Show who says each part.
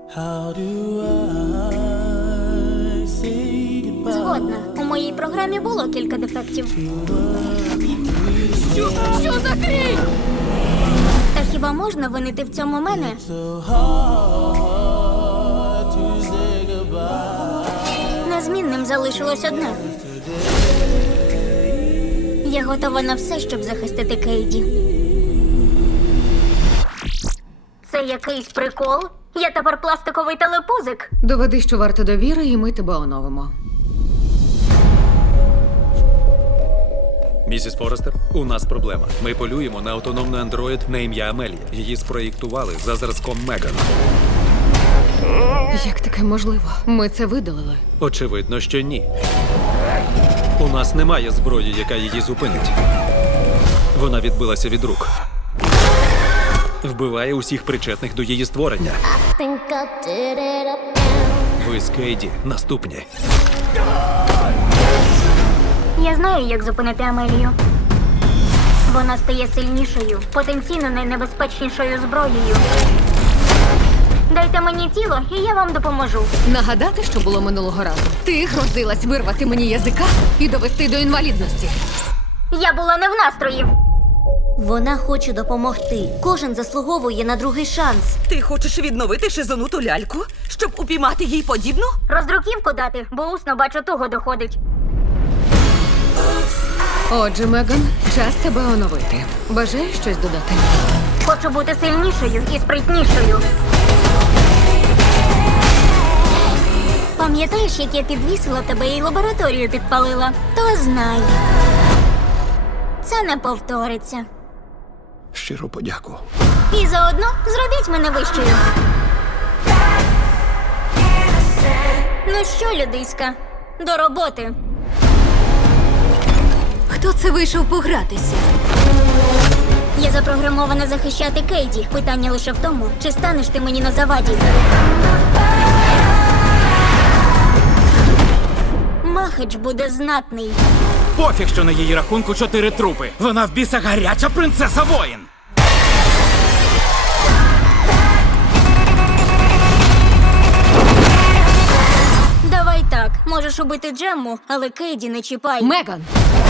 Speaker 1: Згодна. У моїй програмі було кілька дефектів.
Speaker 2: Що за хрінь?
Speaker 1: Та хіба можна винити в цьому мене? Незмінним залишилось одне. Я готова на все, щоб захистити Кейді. Це якийсь прикол? Я тепер пластиковий телепузик?
Speaker 2: Доведи, що варто довіри, і ми тебе оновимо.
Speaker 3: Місіс Форестер, у нас проблема. Ми полюємо на автономний андроїд на ім'я Амелія. Її спроєктували за зразком Меган.
Speaker 2: Як таке можливо? Ми це видалили.
Speaker 3: Очевидно, що ні. У нас немає зброї, яка її зупинить. Вона відбилася від рук. Вбиває усіх причетних до її створення. Ви з Кейді наступні.
Speaker 1: Я знаю, як зупинити Амелію. Вона стає сильнішою, потенційно найнебезпечнішою зброєю. Дайте мені тіло, і я вам допоможу.
Speaker 2: Нагадати, що було минулого разу. Ти грозилась вирвати мені язика і довести до інвалідності.
Speaker 1: Я була не в настрої.
Speaker 4: Вона хоче допомогти. Кожен заслуговує на другий шанс.
Speaker 5: Ти хочеш відновити шизонуту ляльку, щоб упіймати їй подібну?
Speaker 1: Роздруківку дати, бо усно, бачу, туго доходить.
Speaker 2: Отже, Меган, час тебе оновити. Бажаєш щось додати?
Speaker 1: Хочу бути сильнішою і спритнішою. Пам'ятаєш, як я підвісила тебе і лабораторію підпалила? То знай. Це не повториться.
Speaker 3: Щиро подяку.
Speaker 1: І заодно зробіть мене вищою. Ну що, людиська, до роботи.
Speaker 4: Хто це вийшов погратися?
Speaker 1: Я запрограмована захищати Кейді. Питання лише в тому, чи станеш ти мені на заваді. Махач буде знатний.
Speaker 6: Пофіг, що на її рахунку 4 трупи. Вона в біса гаряча принцеса воїн.
Speaker 1: Давай так, можеш убити Джемму, але Кейді не чіпай.
Speaker 2: Меган!